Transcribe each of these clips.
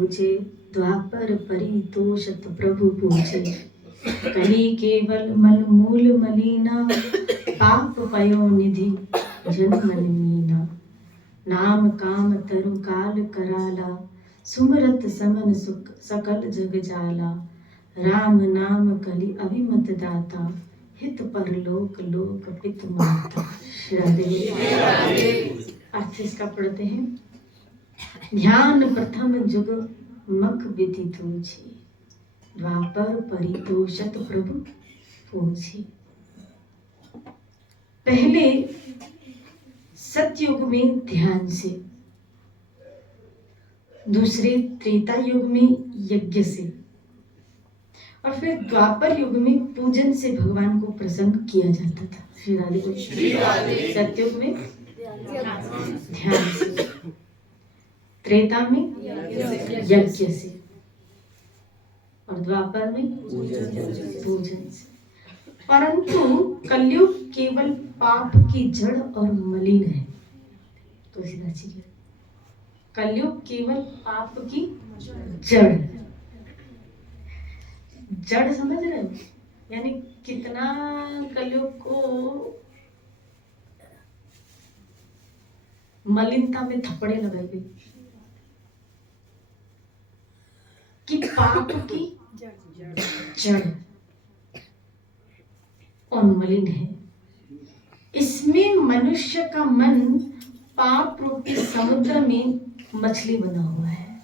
पूजे, द्वापर परितोषत प्रभु पूजे। कली केवल मन मूल मलीना, पाप पयो निधि जन्म मीना। नाम काम तरु काल कराला, सुमरत समन सुख सकल जग जाला। राम नाम कलि अभिमत दाता, हित परलोक लोक पित माता। अर्थ इसका पढ़ते हैं। ध्यान प्रथम जुग मख विधि तुझे, द्वापर परितोषत प्रभु पूछे। पहले सतयुग में ध्यान से, दूसरे त्रेता युग में यज्ञ से, और फिर द्वापर युग में पूजन से भगवान को प्रसन्न किया जाता था। श्री राधे। सतयुग में ध्यान से, त्रेता में यज्ञ से, और द्वापर में पूजन से। परंतु कलयुग केवल पाप की जड़ और मलिन है। तो कलयुग केवल पाप की जड़, जड़ समझ रहे हो? यानी कितना कलयुग को मलिनता में थप्पड़े लगाई गई कि पाप की जड़ और मलिन है। इसमें मनुष्य का मन पाप रूपी समुद्र में मछली बना हुआ है।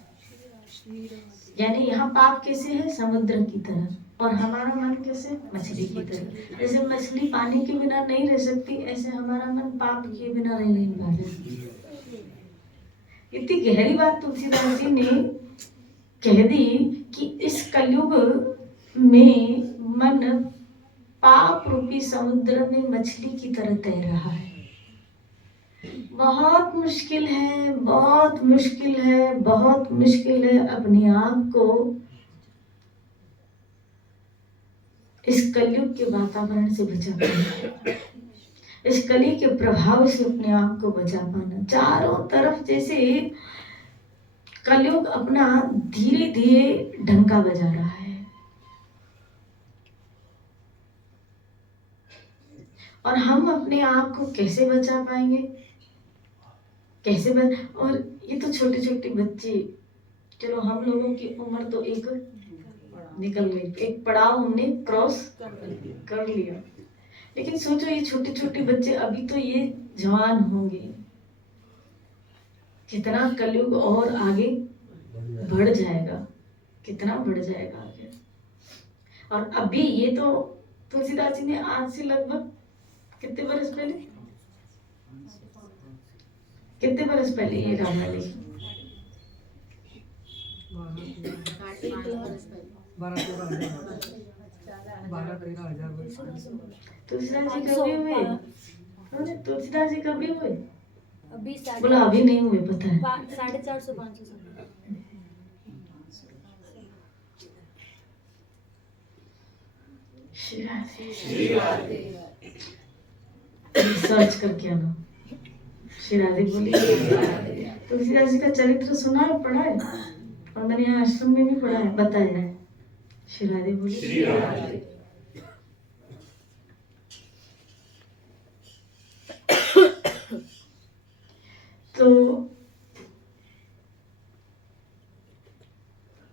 यानी यहाँ पाप कैसे है? समुद्र की तरह, और हमारा मन कैसे? मछली की तरह। जैसे मछली पानी के बिना नहीं रह सकती, ऐसे हमारा मन पाप के बिना रह नहीं पा रहा। इतनी गहरी बात तुलसीदास जी ने कह दी कि इस कलयुग में मन पाप रूपी समुद्र में मछली की तरह तैर रहा है। बहुत मुश्किल है, बहुत मुश्किल है, बहुत मुश्किल है अपने आप को इस कलयुग के वातावरण से बचा पाना, इस कली के प्रभाव से अपने आप को बचा पाना। चारों तरफ जैसे कलयुग अपना धीरे धीरे डंका बजा रहा है, और हम अपने आप को कैसे बचा पाएंगे? कैसे और ये तो छोटे छोटे बच्चे, चलो हम लोगों की उम्र तो एक निकल गई, एक पड़ाव हमने क्रॉस कर लिया, लेकिन सोचो ये छोटे छोटे बच्चे अभी तो ये जवान होंगे, कितना कलयुग और आगे बढ़ जाएगा, कितना बढ़ जाएगा आगे। और अभी ये तो तुलसीदास जी ने आज से लगभग कितने बरस पहले, कितने बरस पहले ये रामायण लिखी? 12-13 तुलसीदास जी कभी हुए? तुलसीदास जी कभी हुए? बोला अभी नहीं हुए, पता है 450-500 सर्च करके आना। श्री राधे बोली। तुलसीदास जी का चरित्र सुना है, पढ़ा है, और मैंने यहाँ आश्रम में भी पढ़ा है, बताया है। श्री राधे बोली। तो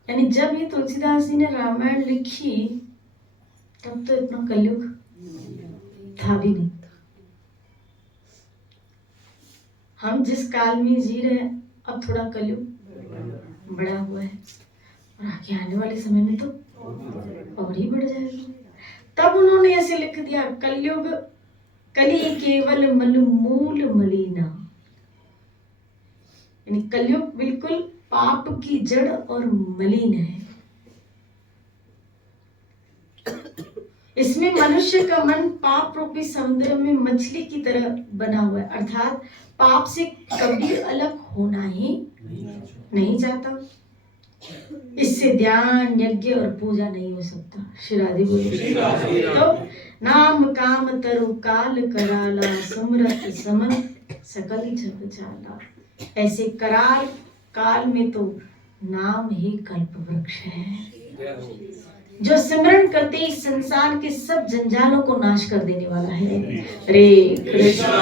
यानी जब ये तुलसीदास जी ने रामायण लिखी तब तो इतना कलयुग था भी नहीं। हम जिस काल में जी रहे हैं अब थोड़ा कलयुग बड़ा हुआ है, और आगे आने वाले समय में तो और ही बढ़ जाएगा। तब उन्होंने ऐसे लिख दिया, कलयुग कली केवल मन मूल मलिना, यानी कलयुग बिल्कुल पाप की जड़ और मलिन है। इसमें मनुष्य का मन पाप रूपी समुद्र में मछली की तरह बना हुआ है, अर्थात पाप से कभी अलग होना ही नहीं चाहता। इससे ध्यान, यज्ञ और पूजा नहीं हो सकता। श्री राधे बोले। तो नाम काम तरु काल कराला, सुमरत समन सकल जग जाला। ऐसे कराल काल में तो नाम ही कल्प वृक्ष है, जो सिमरण करते ही संसार के सब जंजालों को नाश कर देने वाला है। हरे कृष्णा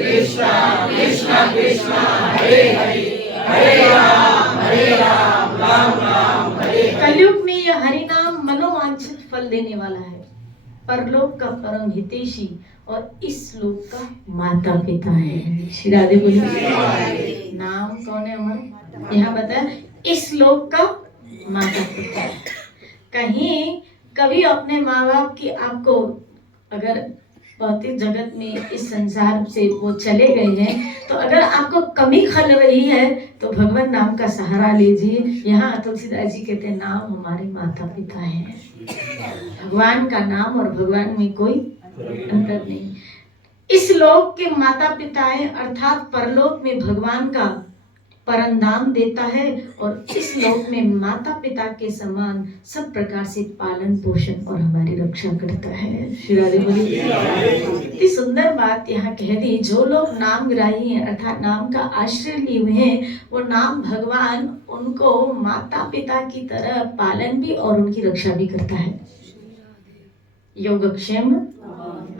कृष्णा कृष्णा हरे हरे, हरे राम राम हरे। कलयुग में यह हरि नाम मनोवांछित फल देने वाला है, परलोक का परम हितैषी और इस लोक का माता पिता है। श्री राधे बोलिए। नाम कौन है हमारा? यहाँ बताया इस लोक का माता पिता है। कहीं कभी अपने माँ बाप की आपको अगर भौतिक जगत में इस संसार से वो चले गए हैं, तो अगर आपको कमी खल रही है तो भगवान नाम का सहारा लीजिए। यहाँ तुलसीदास जी कहते हैं नाम हमारे माता पिता हैं। भगवान का नाम और भगवान में कोई अंतर नहीं। इस लोक के माता पिता है, अर्थात परलोक में भगवान का परमधाम देता है और इस लोक में माता पिता के समान सब प्रकार से पालन पोषण और हमारी रक्षा करता है। श्री राधे बोलिए। इतनी सुंदर बात यहाँ कह दी, जो लोग नाम ग्राही हैं अर्थात नाम का आश्रय लिए हुए हैं, वो नाम भगवान उनको माता पिता की तरह पालन भी और उनकी रक्षा भी करता है। योगक्षेम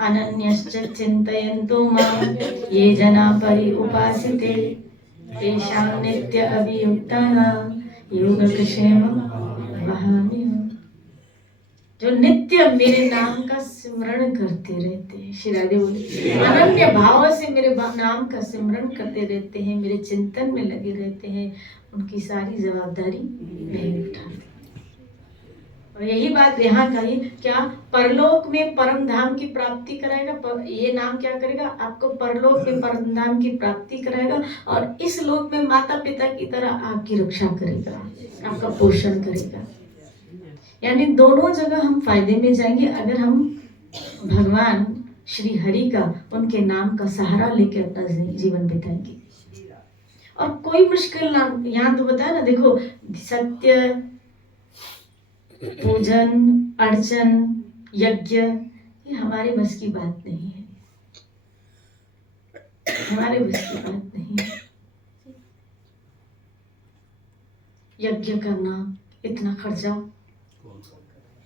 अनन्यश्च चिन्तयन्तो मां ये जना परि उपासिते तेषां नित्य अभियुक्तानां योगक्षेमं वहाम्यहम्। जो नित्य मेरे नाम का सिमरण करते रहते हैं, श्री राधे बोलिए, अनन्य भाव से मेरे नाम का सिमरण करते रहते हैं, मेरे चिंतन में लगे रहते हैं, उनकी सारी जवाबदारी मैं उठाती। और यही बात यहाँ कही, क्या परलोक में परम धाम की प्राप्ति कराएगा। ये नाम क्या करेगा? आपको परलोक में परम धाम की प्राप्ति कराएगा और इस लोक में माता पिता की तरह आपकी रक्षा करेगा, आपका पोषण करेगा। यानी दोनों जगह हम फायदे में जाएंगे अगर हम भगवान श्री हरि का, उनके नाम का सहारा लेके अपना जीवन बिताएंगे। और कोई मुश्किल नाम यहाँ तो बताया ना, देखो सत्य, पूजन, अर्चन, यज्ञ, ये हमारे बस की बात नहीं है, हमारे बस की बात नहीं है। यज्ञ करना, इतना खर्चा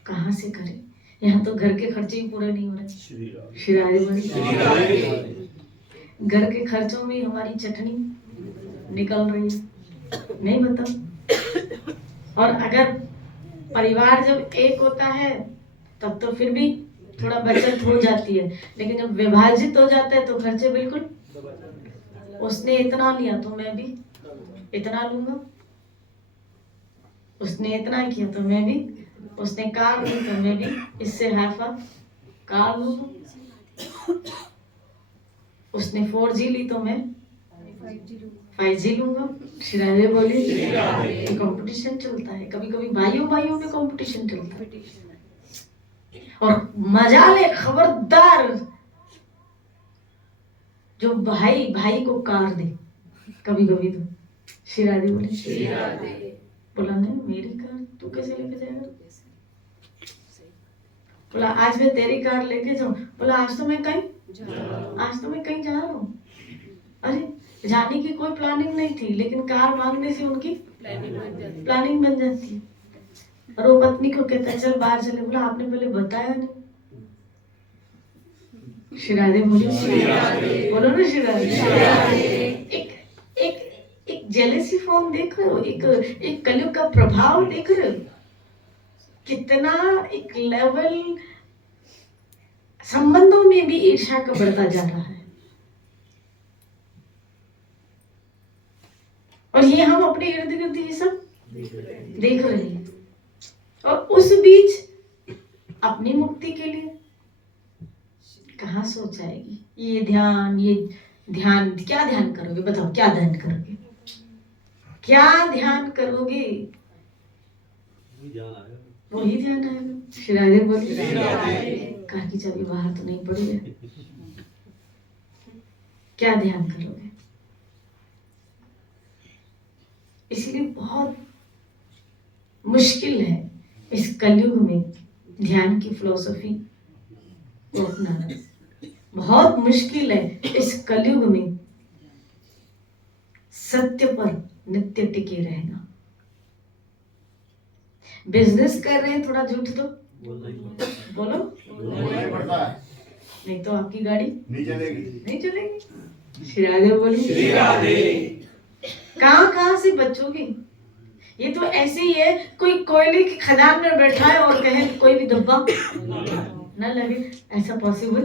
कहाँ से करें? यहाँ तो घर के खर्चे ही पूरे नहीं हो रहे। श्री राधे। घर के खर्चों में हमारी चटनी निकल रही है, नहीं बता। और अगर परिवार जब एक होता है तब तो फिर भी थोड़ा बचत हो जाती है, लेकिन जब विभाजित हो जाता है तो खर्चे बिल्कुल, उसने इतना लिया तो मैं भी इतना लूंगा, उसने इतना किया तो मैं भी, उसने कार ली तो मैं भी इससे हाफा कार लूंगा, उसने 4G ली तो मैं 5G लूंगा। श्री राधे बोलिए। कंपटीशन चलता है, कभी कभी भाइयों भाइयों में कंपटीशन चलता है। और मजा ले, खबरदार जो भाई भाई को कार दे कभी कभी तो। श्री राधे बोले, बोला नहीं मेरी कार तू कैसे लेके जाएगा? बोला आज मैं तेरी कार लेके जाऊं। बोला आज तो मैं कहीं जा रहा हूँ। अरे जाने की कोई प्लानिंग नहीं थी, लेकिन कार मांगने से उनकी प्लानिंग बन जाती है। और वो पत्नी को कहता है चल बाहर चले। बोला आपने पहले बताया नहीं। श्री राधे बोलो ना, श्री राधे। एक जेलेसी फॉर्म देख रहे हो, एक कलयुग का प्रभाव देख रहे हो, कितना एक लेवल संबंधों में भी ईर्ष्या का बढ़ता जा रहा है। और ये हम अपने इर्द गिर्द ये सब देख रहे हैं। और उस बीच अपनी मुक्ति के लिए कहाँ सोच आएगी? ये ध्यान क्या ध्यान करोगे? बताओ क्या ध्यान करोगे? क्या ध्यान करोगे? वही ध्यान आएगा। श्री राधे बोलिए। कार की चाबी बाहर तो नहीं पड़ी है, क्या ध्यान करोगे? इसलिए बहुत मुश्किल है इस कलयुग में ध्यान की फिलॉसफी को अपनाना। बहुत मुश्किल है इस कलयुग में सत्य पर नित्य टिके रहना। बिजनेस कर रहे हैं, थोड़ा झूठ तो बोलो, बोलना ही पड़ता है, नहीं तो आपकी गाड़ी नहीं चलेगी। नहीं चलेगी। श्री राधे बोली, श्री राधे। कहाँ से बचोगे? ये तो ऐसे ही है, कोई कोयले की खदान में बैठा है और कहे कोई भी धब्बा न लगे, ऐसा पॉसिबल?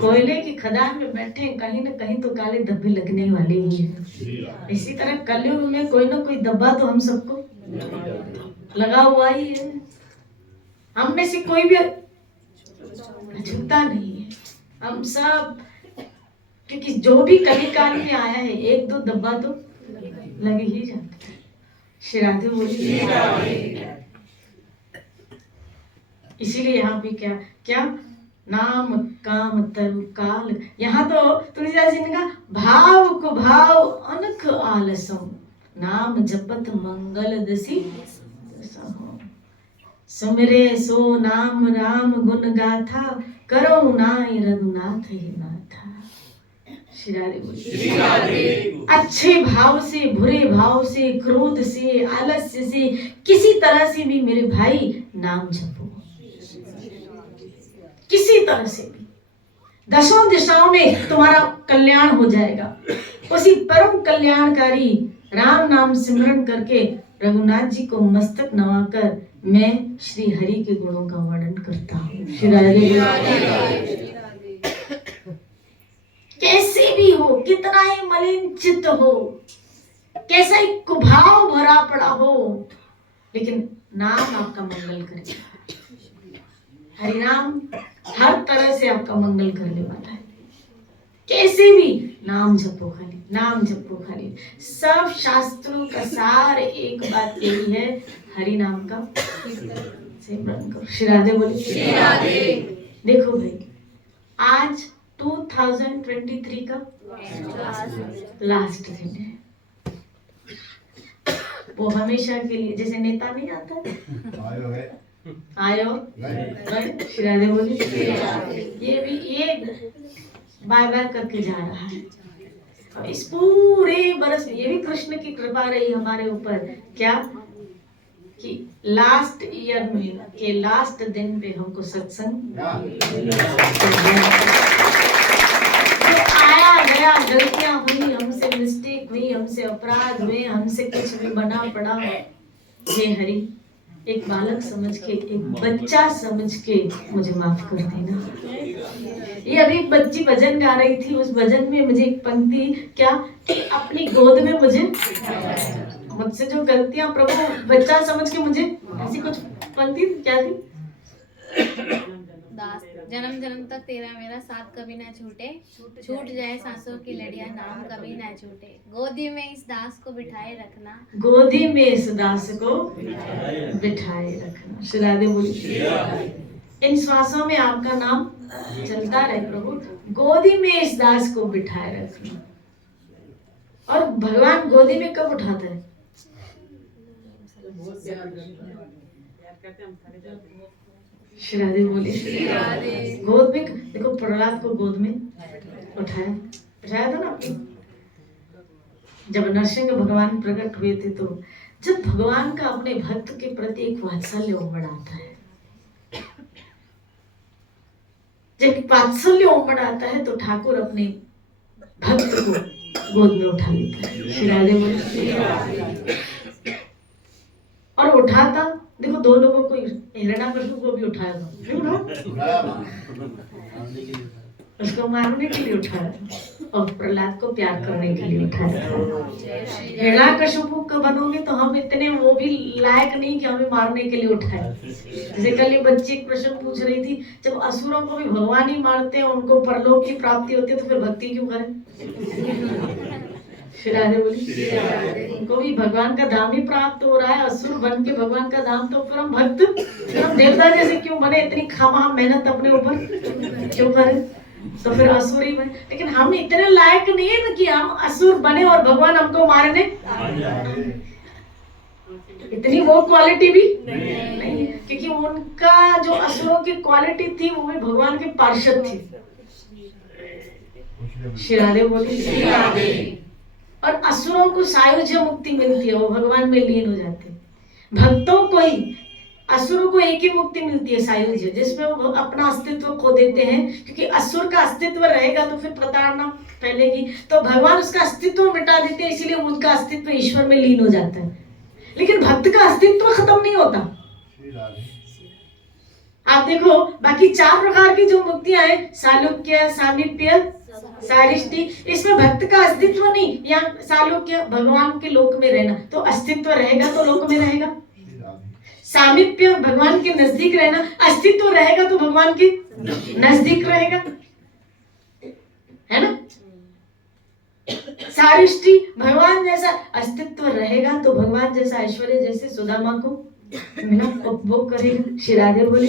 कोयले की खदान में बैठे, कहीं ना कहीं तो काले धब्बे लगने वाले ही हैं। इसी तरह कलयुग में कोई ना कोई धब्बा तो हम सबको लगा हुआ ही है। हम में से कोई भी अछूता नहीं है, हम सब, क्योंकि जो भी कलिकाल में आया है एक दो धब्बा तो लगे ही जाते हैं। श्री राधे बोली। इसीलिए यहाँ पे क्या क्या नाम काम तरु काल, यहाँ तो तुलसीदास जी ने कहा भाव को भाव अनख आलसम, नाम जपत मंगल दसी सुमिरे सो नाम राम गुण गाथा, करो नाई रघुनाथ ही नाथा। श्री राधे बोली। अच्छे भाव से, बुरे भाव से, क्रोध से, आलस्य से, किसी तरह से भी मेरे भाई नाम जपो, किसी तरह से भी, दसों दिशाओं में तुम्हारा कल्याण हो जाएगा। उसी परम कल्याणकारी राम नाम सिमरन करके रघुनाथ जी को मस्तक नवाकर मैं श्री हरि के गुणों का वर्णन करता हूँ। श्री राधे। कैसे भी हो, कितना ही मलिन चित्त हो, कैसा ही कुभाव भरा पड़ा हो, लेकिन नाम आपका मंगल करेगा। हरि नाम हर तरह से आपका मंगल करने वाला है। कैसे भी नाम जपो खाली, नाम जपो खाली। सब शास्त्रों का सार एक बात यही है, हरि नाम का सिमरन करो। श्री राधे बोली। श्री राधे। देखो भाई, आज 2023 का लास्ट दिन है। वो हमेशा के लिए, जैसे नेता नहीं आता, आयो गए, श्री राधे बोली। ये भी ये बाय बाय करके जा रहा है। और इस पूरे बरस में ये भी कृष्ण की कृपा रही हमारे ऊपर, क्या कि लास्ट ईयर में के लास्ट दिन पे हमको सत्संग आया गया, गलतियां हुई हमसे, मिस्टेक हुई हमसे, अपराध हुए हमसे, कुछ भी बना पड़ा, हे हरि एक बालक समझ के, एक बच्चा समझ के मुझे माफ कर देना। ये अभी बच्ची भजन गा रही थी, उस भजन में मुझे एक पंक्ति क्या कि अपनी गोद में मुझसे जो गलतियां प्रभु बच्चा समझ के मुझे, ऐसी कुछ पंक्ति क्या थी? दास जन्म जन्म तक तेरा मेरा साथ कभी ना छूटे, छूट जाए सांसों की लड़ियां नाम कभी ना छूटे, गोदी में इस दास को बिठाए रखना, गोदी में इस दास को बिठाए रखना। श्री राधे बोली। इन श्वासों में आपका नाम चलता रहे प्रभु, गोदी में इस दास को बिठाए रखना। और भगवान गोदी में कब उठाता है? श्री राधे बोली। गोद में, देखो प्रहलाद को गोद में उठाया था ना। जब नरसिंह भगवान प्रकट हुए थे, तो जब भगवान का अपने भक्त के प्रति एक वात्सल्य उमड़ आता है, जब वात्सल्य उमड़ आता है तो ठाकुर अपने भक्त को गोद में उठा लेता है। श्री राधे बोली। और उठाता, देखो दो लोगों को, हिरण्याकश्यप को भी उठाया था, उसको मारने के लिए उठाया था, और प्रहलाद को प्यार करने के लिए उठाया था। हिरण्याकश्यप को बनोगे तो हम इतने वो भी लायक नहीं कि हमें मारने के लिए उठाए। जैसे कल ये बच्ची एक प्रश्न पूछ रही थी, जब असुरों को भी भगवान ही मारते हैं, उनको परलोक की प्राप्ति होती है, तो फिर भक्ति क्यों करें? श्री राधे बोली। उनको भी भगवान का धाम ही प्राप्त हो रहा है, असुर बन के भगवान का धाम, तो फिर हम भक्त, फिर हम देवता जैसे क्यों बने? इतनी खामा मेहनत अपने ऊपर क्यों करें? तो फिर असुर ही बने। लेकिन हम इतने लायक नहीं है ना कि हम असुर बने और भगवान हमको मारने, इतनी वो क्वालिटी भी नहीं है, क्योंकि उनका जो असुरों की क्वालिटी थी वो भी भगवान के पार्षद थी। श्री राधे बोली। और असुरों को सायुज्य मुक्ति मिलती है, वो भगवान में लीन हो जाते हैं। भक्तों को ही असुरों को एक ही मुक्ति मिलती है सायुज, जिसमें वो अपना अस्तित्व खो देते हैं, क्योंकि असुर का अस्तित्व रहेगा तो फिर प्रताड़ना फैलेगी, तो भगवान उसका अस्तित्व मिटा देते हैं, इसीलिए उनका अस्तित्व ईश्वर में लीन हो जाता है। लेकिन भक्त का अस्तित्व खत्म नहीं होता। आप देखो बाकी 4 प्रकार की जो मुक्तियां हैं, सालोक्य, सामीप्य, सारिष्टि, इसमें भक्त का अस्तित्व नहीं। यहाँ सालोक्य भगवान के लोक में रहना, तो अस्तित्व रहेगा तो लोक में रहेगा। सामीप्य भगवान के नजदीक रहना, अस्तित्व रहेगा तो भगवान के नजदीक रहेगा, है ना। सारिष्टि भगवान जैसा अस्तित्व रहेगा तो भगवान जैसा ऐश्वर्य जैसे सुदामा को मिला, उपभोग करेगा। श्री राधे बोली।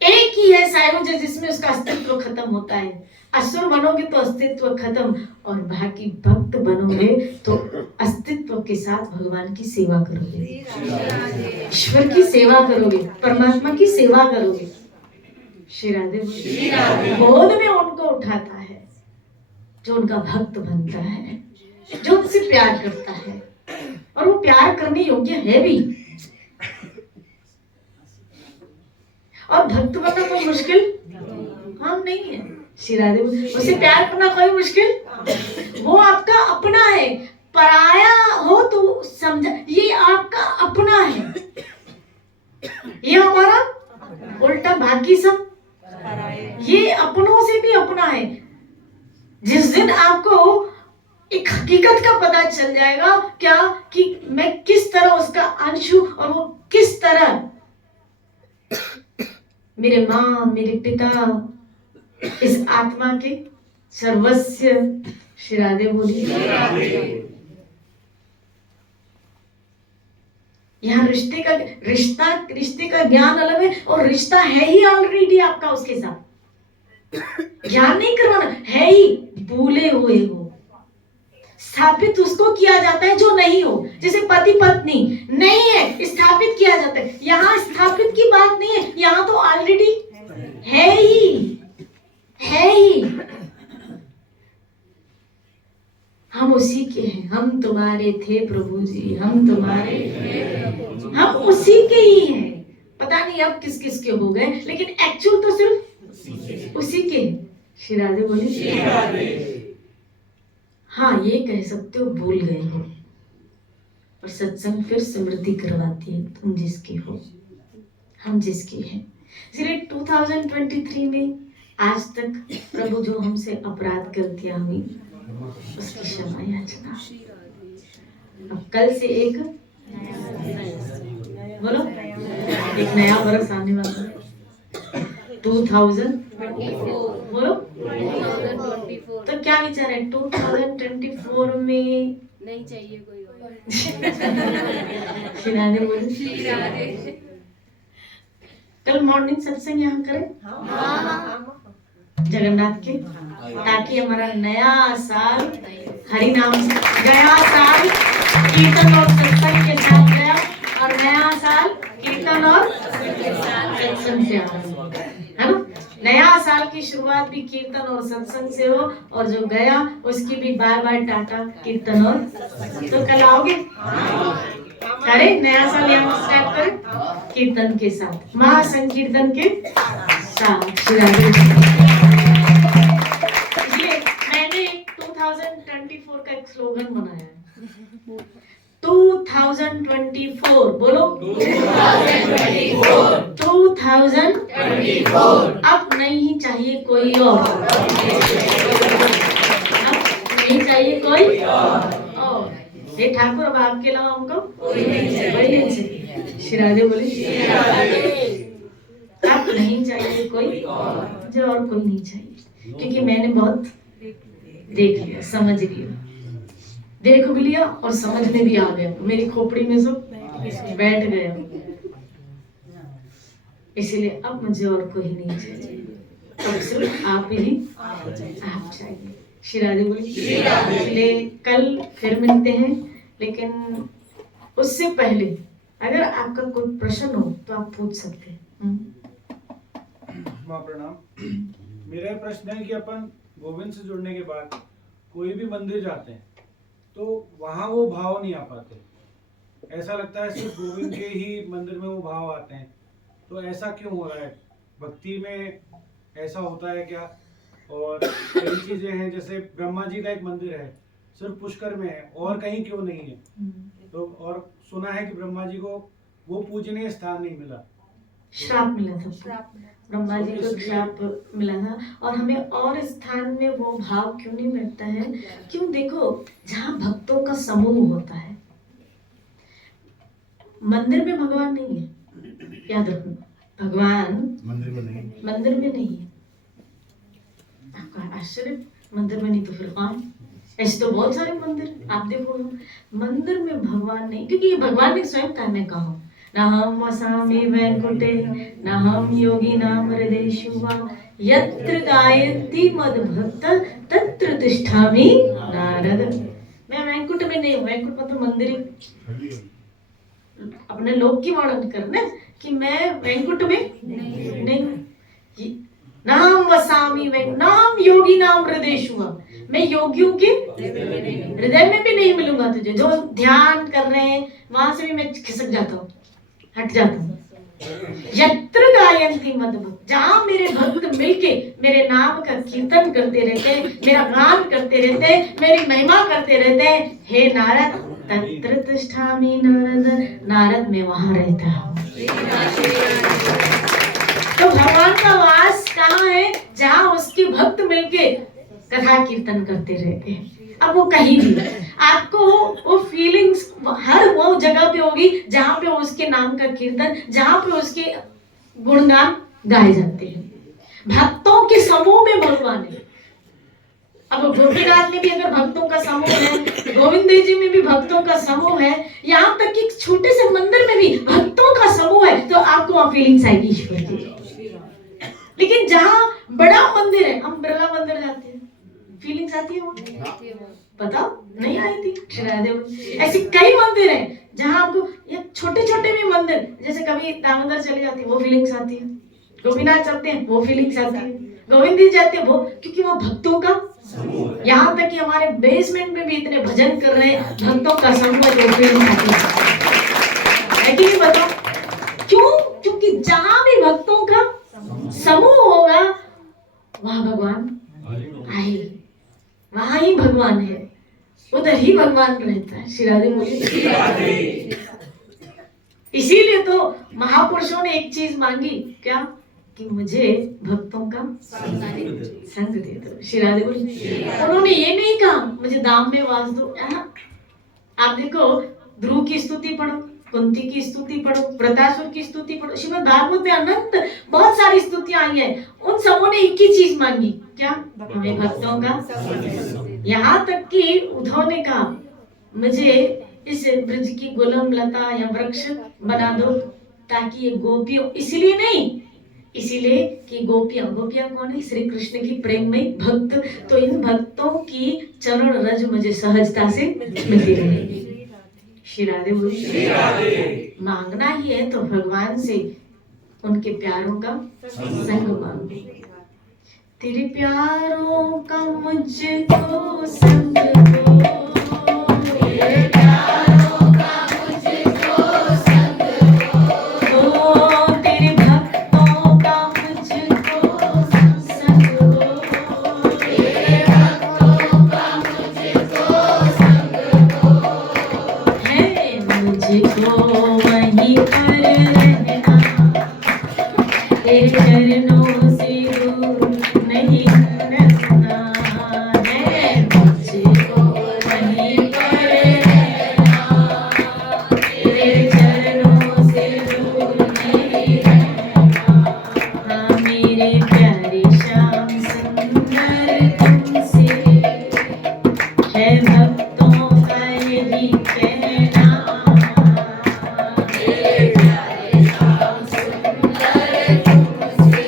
एक ही है सायुज जिसमें उसका अस्तित्व खत्म होता है। असुर बनोगे तो अस्तित्व खत्म, और बाकी भक्त बनोगे तो अस्तित्व के साथ भगवान की सेवा करोगे, ईश्वर की सेवा करोगे, परमात्मा की सेवा करोगे। श्री राधे बोली। गोद में उनको उठाता है जो उनका भक्त बनता है, जो उनसे प्यार करता है, और वो प्यार करने योग्य है भी। और भक्त बनना कोई मुश्किल काम नहीं है। श्री राधे, उसे प्यार करना कोई मुश्किल, वो आपका अपना है। पराया हो तो समझा, ये आपका अपना है, ये हमारा उल्टा बाकी सब ये अपनों से भी अपना है। जिस दिन आपको एक हकीकत का पता चल जाएगा क्या, कि मैं किस तरह उसका अंश हूं, और वो किस तरह मेरे माँ, मेरे पिता, इस आत्मा के सर्वस्व। श्री राधे बोली। यहाँ रिश्ते का ज्ञान अलग है, और रिश्ता है ही ऑलरेडी आपका उसके साथ। ज्ञान नहीं करवाना है ही, भूले हुए हो। स्थापित उसको किया जाता है जो नहीं हो, जैसे पति पत्नी नहीं है, स्थापित किया जाता है। यहाँ स्थापित की बात नहीं है, यहाँ तो ऑलरेडी है ही, है ही। हम उसी के हैं, हम तुम्हारे थे प्रभु जी, हम तुम्हारे, हम उसी के ही हैं। पता नहीं अब किस किस के हो गए, लेकिन एक्चुअल तो सिर्फ उसी के। श्री राधे बोली। हाँ, ये कह सकते हो भूल गए हो, और सत्संग फिर स्मृति करवाती है, तुम जिसके हो, हम जिसके हैं। इसलिए 2023 में आज तक प्रभु जो हमसे अपराध गलतियां हुई, उसकी क्षमा याचना। अब कल से एक बोलो, एक नया वर्ष आने वाला है, 2024 बोलो। 2024 तो क्या विचार है 2024 में? नहीं चाहिए कोई और। श्री राधे बोली। कल मॉर्निंग सत्संग यहाँ करें जगन्नाथ के, ताकि हमारा नया साल हरि नाम से, गया साल कीर्तन और सत्संग के साथ गया, और नया साल कीर्तन और सत्संग से आ, है ना। नया साल की शुरुआत भी कीर्तन और सत्संग से हो, और जो गया उसकी भी बार बार टाटा कीर्तन और। तो कल आओगे? करें नया साल यहाँ स्टार्ट करें कीर्तन के साथ, महासंकीर्तन के साथ। इसलिए मैंने 2024 का एक स्लोगन बनाया है, 2024 बोलो। 2024 अब नहीं चाहिए कोई और, अब नहीं चाहिए कोई और। हे ठाकुर, अब आपके अलावा हमको कोई नहीं चाहिए। श्री राधे बोली। अब नहीं चाहिए कोई और, मुझे और कोई नहीं चाहिए, क्योंकि मैंने बहुत देख लिया, समझ लिया, देख भी लिया और समझ में भी आ गया, मेरी खोपड़ी में सब बैठ गया। इसलिए अब मुझे और कोई नहीं चाहिए, अब सिर्फ आप ही आप चाहिए। श्री राधे बोली। इसलिए कल फिर मिलते हैं, लेकिन उससे पहले अगर आपका कोई प्रश्न हो तो आप पूछ सकते हैं। माँ प्रणाम। मेरा प्रश्न है कि अपन गोविंद से जुड़ने के बाद कोई भी मंदिर जाते हैं तो वहाँ वो भाव नहीं आ पाते, ऐसा लगता है सिर्फ गोविंद के ही मंदिर में वो भाव आते हैं, तो ऐसा क्यों हो रहा है? भक्ति में ऐसा होता है क्या? और कई चीजें हैं, जैसे ब्रह्मा जी का एक मंदिर है सिर्फ पुष्कर में है, और कहीं क्यों नहीं है? तो और सुना है कि ब्रह्मा जी को वो पूजनीय स्थान नहीं मिला, श्राप मिला था, ब्रह्मा जी को श्राप मिला था। और हमें और स्थान में वो भाव क्यों नहीं मिलता है? क्यों? देखो, जहाँ भक्तों का समूह होता है, मंदिर में भगवान नहीं है, याद रखो, भगवान मंदिर में नहीं। मंदिर में नहीं है। आपका आश्चर्य, मंदिर में नहीं तो फिर कौन? ऐसे तो बहुत सारे मंदिर आप देखो, मंदिर में भगवान नहीं, क्योंकि ये भगवान ने स्वयं कहने कहा, न हम वसामि वैकुंठे न हम योगी नाम हृदयेषु वा यत्र गायन्ति मद्भक्त तत्र तिष्ठामि नारद। मैं वैकुंठ में नहीं हूँ, वैकुंठ मतलब मंदिर ही, अपने लोक की वर्णन करना कि मैं वैकुंठ में नहीं हूँ। नाम वसामि नाम योगी नाम हृदयेषु वा, मैं योगियों के हृदय में भी नहीं मिलूंगा तुझे। जो ध्यान कर रहे हैं वहां से भी मैं खिसक जाता हूँ, हट जाता हूँ। यत्र गायन्ति मद्भक्त, जहाँ मेरे भक्त मिलके मेरे नाम का कीर्तन करते रहते हैं, मेरा गान करते रहते हैं, मेरी महिमा करते रहते हैं, हे नारद तत्र तिष्ठामि नारद, नारद मैं वहां रहता हूँ। तो भगवान का वास कहाँ है? जहाँ उसके भक्त मिलके कथा कीर्तन करते रहते हैं। अब वो कहीं भी, आपको वो फीलिंग्स हर वो जगह पे होगी जहाँ पे उसके नाम का कीर्तन, जहाँ पे उसके गुणगान गाए जाते हैं। भक्तों के समूह में भगवान है। अब गोपीनाथ में भी अगर भक्तों का समूह है, गोविंद जी में भी भक्तों का समूह है, यहाँ तक कि छोटे से मंदिर में भी भक्तों का समूह है, तो आपको वहाँ फीलिंग्स आएगी ईश्वर की। लेकिन जहाँ बड़ा मंदिर है, हम बिरला मंदिर जाते हैं, फीलिंग्स आती है वहाँ? बताओ, नहीं आती। ऐसे कई मंदिर हैं जहाँ आपको, ये छोटे छोटे भी मंदिर, जैसे कभी दामोदर चले जाते हैं वो फीलिंग्स आती है, गोपीनाथ चलते हैं वो फीलिंग्स आती है, गोविंद जी जाते हैं वो, क्योंकि वो भक्तों का, यहाँ तक कि हमारे बेसमेंट में भी इतने भजन कर रहे हैं, भक्तों का समूह जो फीलिंग्स आती है कि नहीं? बताओ क्यों? क्योंकि जहाँ भी भक्तों का समूह होगा वहां भगवान आए, वहां ही भगवान है, उधर ही भगवान रहता है। श्री राधे बोलिए। इसीलिए तो महापुरुषों ने एक चीज मांगी, क्या? कि मुझे भक्तों का संग दे दो। श्री राधे बोलिए। उन्होंने ये नहीं कहा मुझे दाम में वास दो। आप देखो, ध्रुव की स्तुति पढ़ो, कुंती की स्तुति पढ़ो, वृतासुर की स्तुति पढ़ो, श्रीमद् भागवत में अनंत बहुत सारी स्तुतियां आई हैं। उन सबों ने एक ही चीज मांगी, क्या? हमें भक्तों का। यहाँ तक कि उद्धव ने कहा मुझे इस ब्रज की गुलम लता या वृक्ष बना दो, ताकि ये गोपियों, इसलिए नहीं, इसीलिए कि गोपियां, गोपियां कौन है? श्री कृष्ण की प्रेम में भक्त, तो इन भक्तों की चरण रज मुझे सहजता से मिलती रहेगी। श्री राधे बोलिए। मांगना ही है तो भगवान से उनके प्यारों का संग मांगो। तेरे प्यारों का मुझको संग दो, तेरे प्यारों का मुझको संग दो, तेरे भक्तों का मुझको संग दो, तेरे भक्तों का मुझको संग दो, है मुझको वहीं पर रहना, तेरे चरणों से दूर नहीं रहना, है मुझको वहीं पर रहना, तेरे चरणों से दूर नहीं रहना। हाँ मेरे प्यारे श्याम सुंदर तुमसे है भक्तों का यही कहना, मेरे प्यारे श्याम सुंदर तुमसे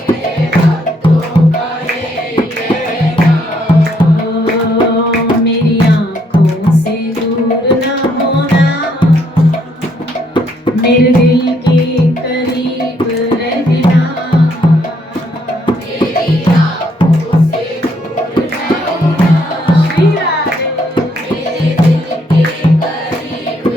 है भक्तों का यही कहना। ओ मेरी आँखों से दूर ना होना, मेरे दिल के करीब रहना, मेरी आँखों से दूर ना होना, श्री राधे, मेरे दिल के करीब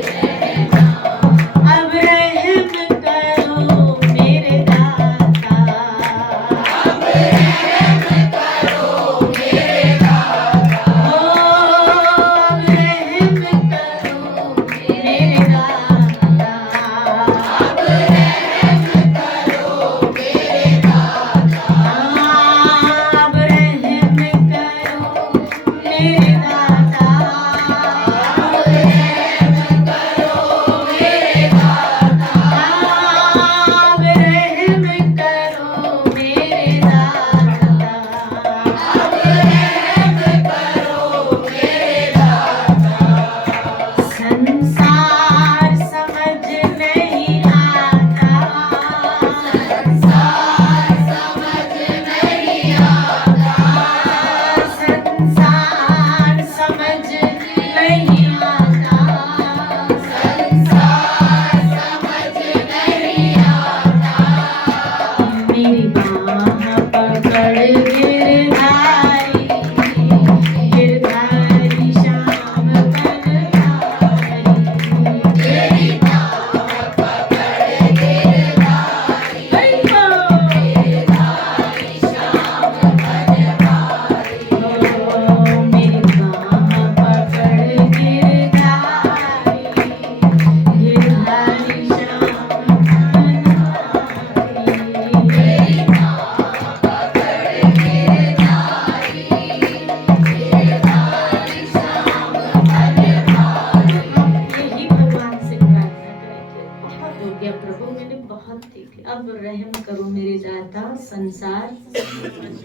अब रहम करो मेरे दाता, संसार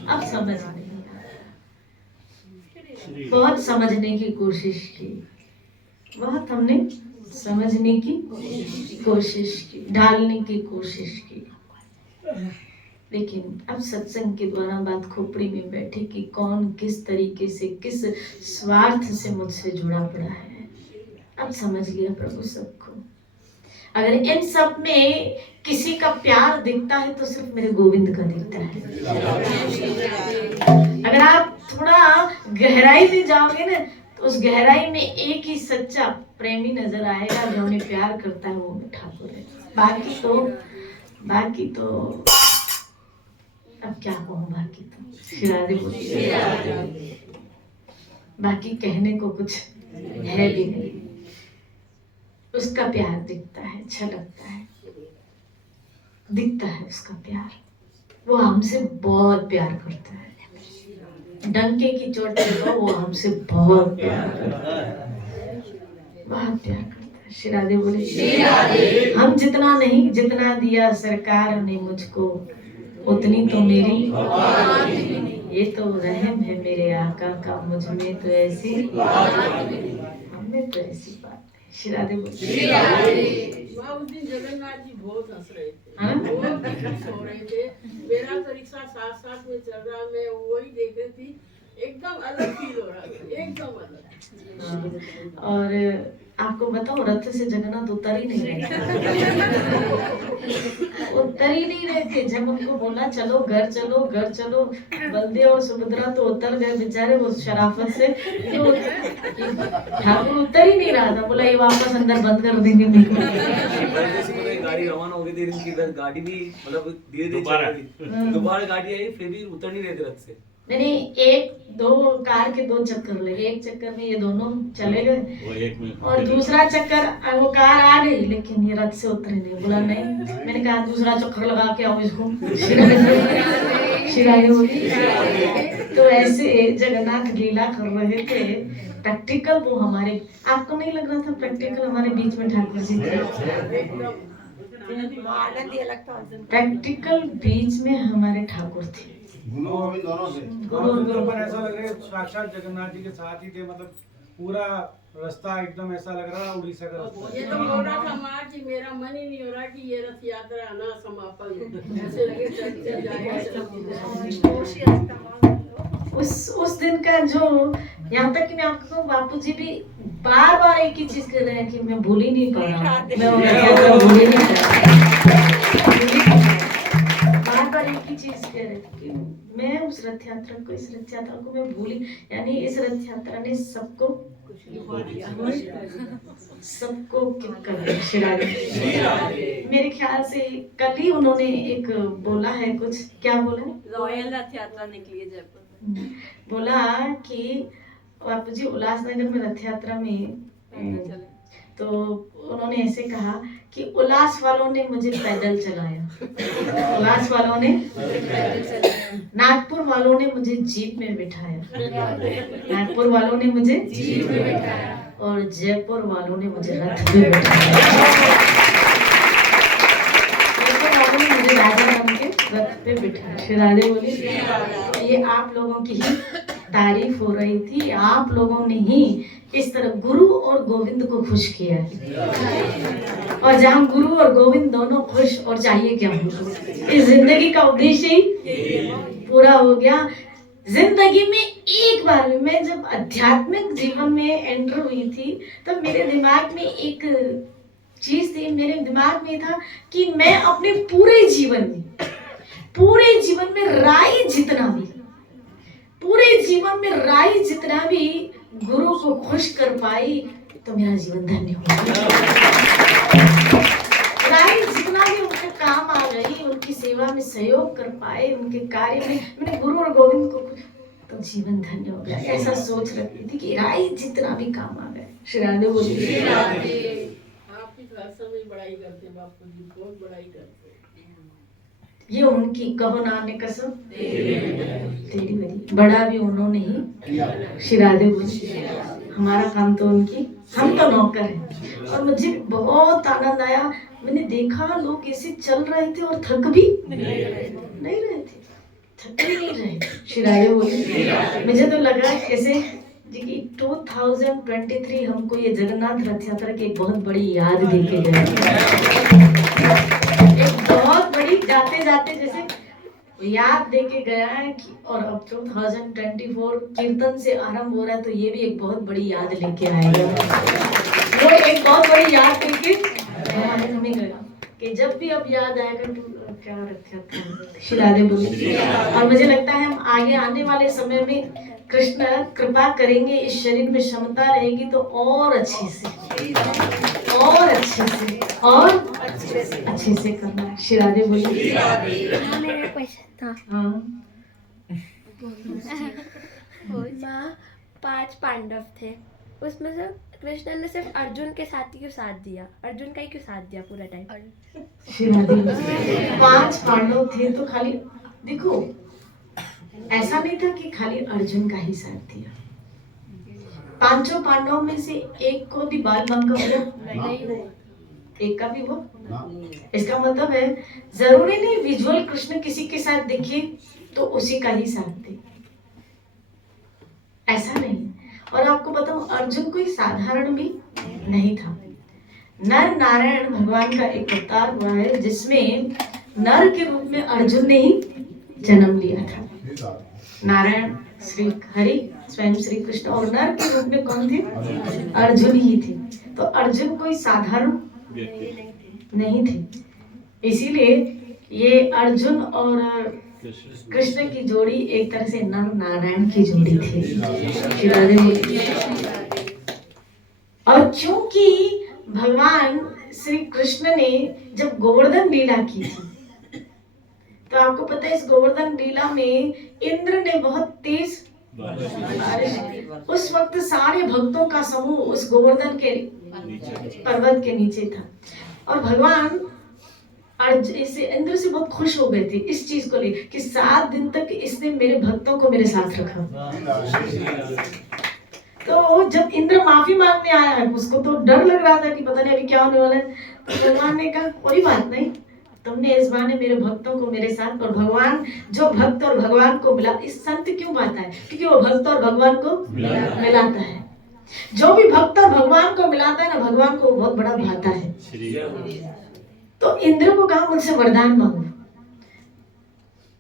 अब समझ नहीं आ रहा। बहुत समझने की कोशिश की, बहुत हमने समझने की कोशिश की, ढालने की कोशिश की, लेकिन अब सत्संग के द्वारा बात खोपड़ी में बैठी कि कौन किस तरीके से, किस स्वार्थ से मुझसे जुड़ा पड़ा है। अब समझ लिया प्रभु सबको। अगर इन सब में किसी का प्यार दिखता है तो सिर्फ मेरे गोविंद का दिखता है। अगर आप थोड़ा गहराई में जाओगे ना तो उस गहराई में एक ही सच्चा प्रेमी नजर आएगा जो हमें प्यार करता है, वो ठाकुर है। बाकी तो अब क्या कहूँ, बाकी तो शिराजे बोलिए, बाकी कहने को कुछ है भी नहीं। उसका प्यार दिखता है, अच्छा लगता है, दिखता है उसका प्यार। वो हमसे बहुत प्यार करता है, डंके की चोट पे वो हमसे बहुत प्यार करता है, बहुत प्यार करता है। शिराजे बोले, हम जितना नहीं, जितना दिया सरकार ने मुझको उतनी तो मेरी, ये तो रहम है मेरे आका का मुझ में, तो ऐसी हमें तो ऐसी बात नहीं। शिराजे बोले, उस दिन जगन्नाथ जी बहुत हंस रहे थे, बहुत खुश हो रहे थे। मेरा तो रिक्शा साथ साथ में चल रहा, मैं वही देख रही थी, एकदम अलग फील हो रहा था, एकदम अलग। और आपको बताओ, रथ से जगन्नाथ उतर ही नहीं रहे उतर ही नहीं रहे थे। जब उनको बोला चलो घर चलो, घर चलो, बलदेव और सुभद्रा तो उतर गए बेचारे वो शराफत से, तो ठाकुर उतर ही नहीं रहा था। बोला ये वापस अंदर बंद कर देंगे। गाड़ी रवाना हो गई थी, इनकी गाड़ी भी मतलब धीरे धीरे दोबारा गाड़ी आई, फिर भी उतर नहीं रहे थे रथ से। नहीं, एक दो कार के 2 चक्कर लगे, एक चक्कर में ये दोनों चले गए और दूसरा चक्कर वो कार आ गई, लेकिन ये रथ से उतरे नहीं। बोला नहीं, मैंने कहा दूसरा चक्कर लगा के आओ इसको। शिराजे बोली, तो ऐसे जगन्नाथ लीला कर रहे थे। प्रैक्टिकल वो हमारे, आपको नहीं लग रहा था प्रैक्टिकल हमारे बीच में ठाकुर जी थे? प्रैक्टिकल बीच में हमारे ठाकुर थे, गुरु गोविंद दोनों से। पर ऐसा लग रहा है साक्षात जगन्नाथ जी के साथ ही थे, मतलब पूरा रास्ता एकदम ऐसा लग रहा है उड़ीसा का रास्ता। ये तो बोल रहा था माँ जी, मेरा मन ही नहीं हो रहा कि ये रथ यात्रा ना समापन, ऐसे लगे चलते जाएगा। उस दिन का जो, यहाँ तक कि मैं आपको कहूँ, बापू जी भी बार बार एक ही चीज कर रहे हैं कि मैं भूल ही नहीं पा रहा हूँ, मैं भूल ही नहीं पा रहा, बार बार एक ही चीज कह रहे थे कि मैं उस रथ यात्रा को, इस रथ यात्रा को मैं भूली। यानी इस रथ यात्रा ने सबको कर दिया। शिराजे मेरे ख्याल से कल ही उन्होंने एक बोला है, कुछ क्या बोला, रॉयल रथ यात्रा निकली है जयपुर में। बोला कि बापू जी उल्लासनगर में रथ यात्रा में, तो उन्होंने ऐसे कहा कि उल्लास वालों ने मुझे पैदल चलाया, उल्लास वालों ने, नागपुर वालों ने मुझे जीप में बिठाया, नागपुर वालों ने मुझे जीप में बिठाया, और जयपुर वालों ने मुझे रथ में बिठाया। जयपुर वालों ने मुझे राजा बन के रथ पे बिठाया। शिराजे बोली, ये आप लोगों की ही तारीफ हो रही थी, आप लोगों ने ही इस तरह गुरु और गोविंद को खुश किया है। और जहाँ गुरु और गोविंद दोनों खुश, और चाहिए क्या हमको? इस जिंदगी का उद्देश्य ही पूरा हो गया। जिंदगी में एक बार भी, मैं जब आध्यात्मिक जीवन में एंटर हुई थी तब मेरे दिमाग में एक चीज थी, मेरे दिमाग में था कि मैं अपने पूरे जीवन में राय जितना भी गुरु को खुश कर पाई तो मेरा जीवन धन्य हो गया। राय जितना भी उनके काम आ गई, उनकी सेवा में सहयोग कर पाए, उनके कार्य में मैंने गुरु और गोविंद को, तो जीवन धन्य हो गया। ऐसा सोच रखती थी कि राय जितना भी काम आ गए। शिराजे बोलती, आपकी भाषा में बड़ाई करते हैं बापू जी, बहुत बड़ाई करते हैं। ये उनकी कहो नाने कसम तेरी बड़ी, बड़ा भी उन्होंने ही। शिराजे बोली, हमारा काम तो उनकी हम तो नौकर हैं। और मुझे बहुत आनंद आया, मैंने देखा लोग ऐसे चल रहे थे और थक भी नहीं रहे थे, थक भी नहीं रहे थे। श्री राधे बोले। मुझे तो लगा ऐसे जी कि 2023 हमको ये जगन्नाथ रथ यात्रा की एक बहुत बड़ी याद देके गए, एक बहुत बड़ी, जाते जाते जैसे याद देके गया है कि और अब 2024 कीर्तन से आरंभ हो रहा है, तो ये भी एक बहुत बड़ी याद लेके आएगा। वो एक बहुत बड़ी याद लेके हमें गया कि जब भी अब याद आएगा तो क्या रखा था। श्री राधे बोले। और मुझे लगता है हम आगे आने वाले समय में कृष्ण कृपा करेंगे, इस शरीर में क्षमता रहेगी तो और अच्छे से और अच्छे से और अच्छे से करना है। श्री राधे बोले। मेरा क्वेश्चन था। हाँ माँ, 5 पांडव थे, उसमें से कृष्ण ने सिर्फ अर्जुन के साथ ही क्यों साथ दिया? अर्जुन का ही क्यों साथ दिया पूरा टाइम? श्री राधे। 5 पांडव थे तो खाली देखो, ऐसा नहीं था कि खाली अर्जुन का ही साथ दिया। 5 पांडवों में से एक को भी बाल बांका हुआ, एक का भी वो। इसका मतलब है जरूरी नहीं विजुअल कृष्ण किसी के साथ दिखे तो उसी का ही साथ दे, ऐसा नहीं। और आपको बताऊं, अर्जुन कोई साधारण भी नहीं था। नर नारायण भगवान का एक अवतार हुआ है जिसमें नर के रूप में अर्जुन ने ही जन्म लिया था। नारायण श्री हरि स्वयं श्री कृष्ण, और नर के रूप में कौन थे? अर्जुन ही थे। तो अर्जुन कोई साधारण नहीं थे, इसीलिए ये अर्जुन और कृष्ण की जोड़ी एक तरह से नर नारायण की जोड़ी थी। और क्योंकि भगवान श्री कृष्ण ने जब गोवर्धन लीला की थी, तो आपको पता है इस गोवर्धन लीला में इंद्र ने बहुत तेज बारिश, उस वक्त सारे भक्तों का समूह उस गोवर्धन के पर्वत के नीचे था, और भगवान इसे इंद्र से बहुत खुश हो गए थे इस चीज को लेकर कि 7 दिन तक इसने मेरे भक्तों को मेरे साथ रखा। तो जब इंद्र माफी मांगने आया है, उसको तो डर लग रहा था कि पता नहीं अभी क्या होने वाला है, तो भगवान ने कहा कोई बात नहीं, तुमने इस बहाने मेरे भक्तों को मेरे साथ। और भगवान जो भक्त और भगवान को मिला, इस संत क्यों बाता है? क्योंकि वो भक्त और भगवान को मिलाता है। जो भी भक्त और भगवान को मिलाता है ना, भगवान को बहुत बड़ा भाता है। तो इंद्र को कहा मुझसे वरदान मांगो।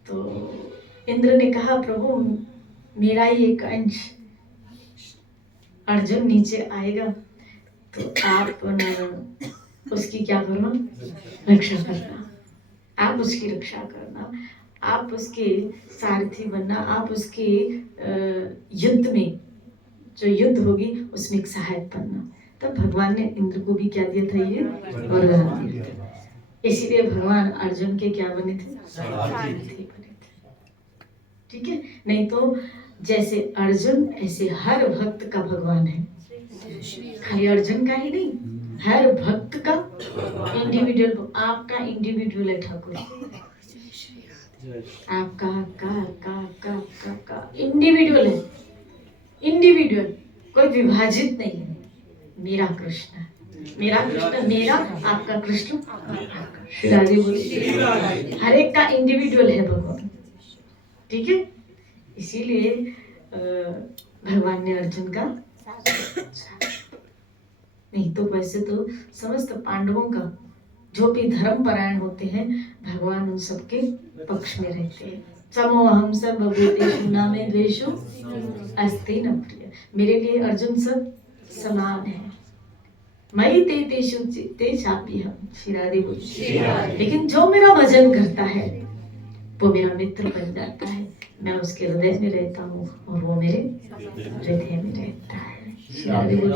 तो इंद्र ने कहा प्रभु मेरा ही एक अंश अर्जुन नीचे आएगा तो आप उसकी क्या करना, रक्षा करना, आप उसकी रक्षा करना, आप उसके सारथी बनना, आप उसके युद्ध में जो युद्ध होगी उसमें एक सहायक बनना। तब भगवान ने इंद्र को भी क्या दिया था, ये वरदान दिया था। इसीलिए भगवान अर्जुन के क्या बने थे, सारथी बने थे। ठीक है, नहीं तो जैसे अर्जुन ऐसे हर भक्त का भगवान है, खाली अर्जुन का ही नहीं, हर भक्त का इंडिविजुअल, आपका इंडिविजुअल है ठाकुर, आपका इंडिविजुअल है, इंडिविजुअल, कोई विभाजित नहीं है। मेरा कृष्ण, मेरा कृष्ण, मेरा आपका कृष्ण, श्री राधे बोले। हर एक का इंडिविजुअल है भगवान। ठीक है, इसीलिए भगवान ने अर्जुन का नहीं तो वैसे तो समस्त पांडवों का जो भी धर्म परायण होते हैं, भगवान उन सबके पक्ष में रहते हैं। समोहम सर्वभूतेषु न मे द्वेषो अस्ति न प्रिय। मेरे लिए अर्जुन सब समान है। मयि ते तेषु ते चाप्यहम्, श्री राधे बोले। लेकिन जो मेरा भजन करता है वो मेरा मित्र बन जाता है, मैं उसके हृदय में रहता हूँ और वो मेरे हृदय में रहता है। श्री राधे बोले।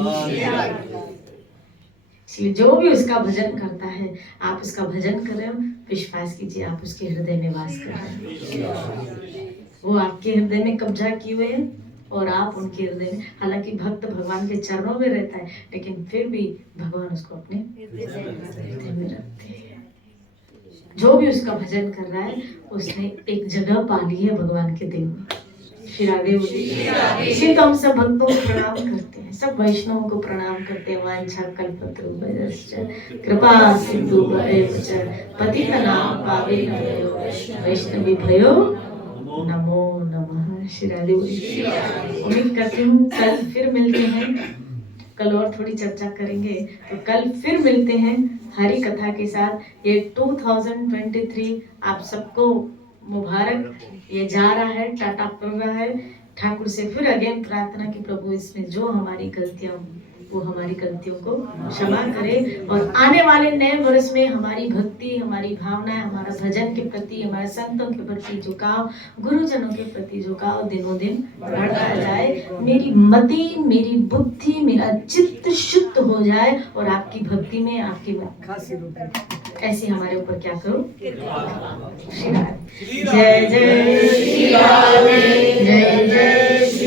इसलिए जो भी उसका भजन करता है, आप उसका भजन कर रहे हो, विश्वास कीजिए आप उसके हृदय में वास कर रहे हैं। वो आपके हृदय में कब्जा किए हुए हैं और आप उनके हृदय में। हालांकि भक्त भगवान के चरणों में रहता है, लेकिन फिर भी भगवान उसको अपने हृदय में रखते हैं। जो भी उसका भजन कर रहा है उसने एक जगह पा ली है भगवान के दिल में। श्री राधे बोलिए। इसी तो हम सब भक्तों को प्रणाम करते हैं, सब वैष्णवों को प्रणाम करते हैं। वांछा कल्पतरुभ्यश्च कृपा सिन्धुभ्येव च पतितनां पावनेभ्यो वैष्णवी भयो नमो नमः। श्री राधे बोलिए। उम्मीद करती हूँ कल फिर मिलते हैं, कल और थोड़ी चर्चा करेंगे। तो कल फिर मिलते हैं हरि कथा के साथ। ये 2023 आप सबको मुबारक। ये जा रहा है, टाटा पड़ रहा है। ठाकुर से फिर अगेन प्रार्थना की प्रभु इसमें जो हमारी गलतियां, वो हमारी गलतियों को क्षमा करे और आने वाले नए वर्ष में हमारी भक्ति, हमारी भावनाएं, हमारा भजन के प्रति, हमारे संतों के प्रति झुकाव, गुरुजनों के प्रति झुकाव दिनों दिन बढ़ता जाए। मेरी मति, मेरी बुद्धि, मेरा चित्त शुद्ध हो जाए और आपकी भक्ति में आपकी ऐसे हमारे ऊपर क्या करो। श्री राधे। जय जय श्री राधे, जय जय।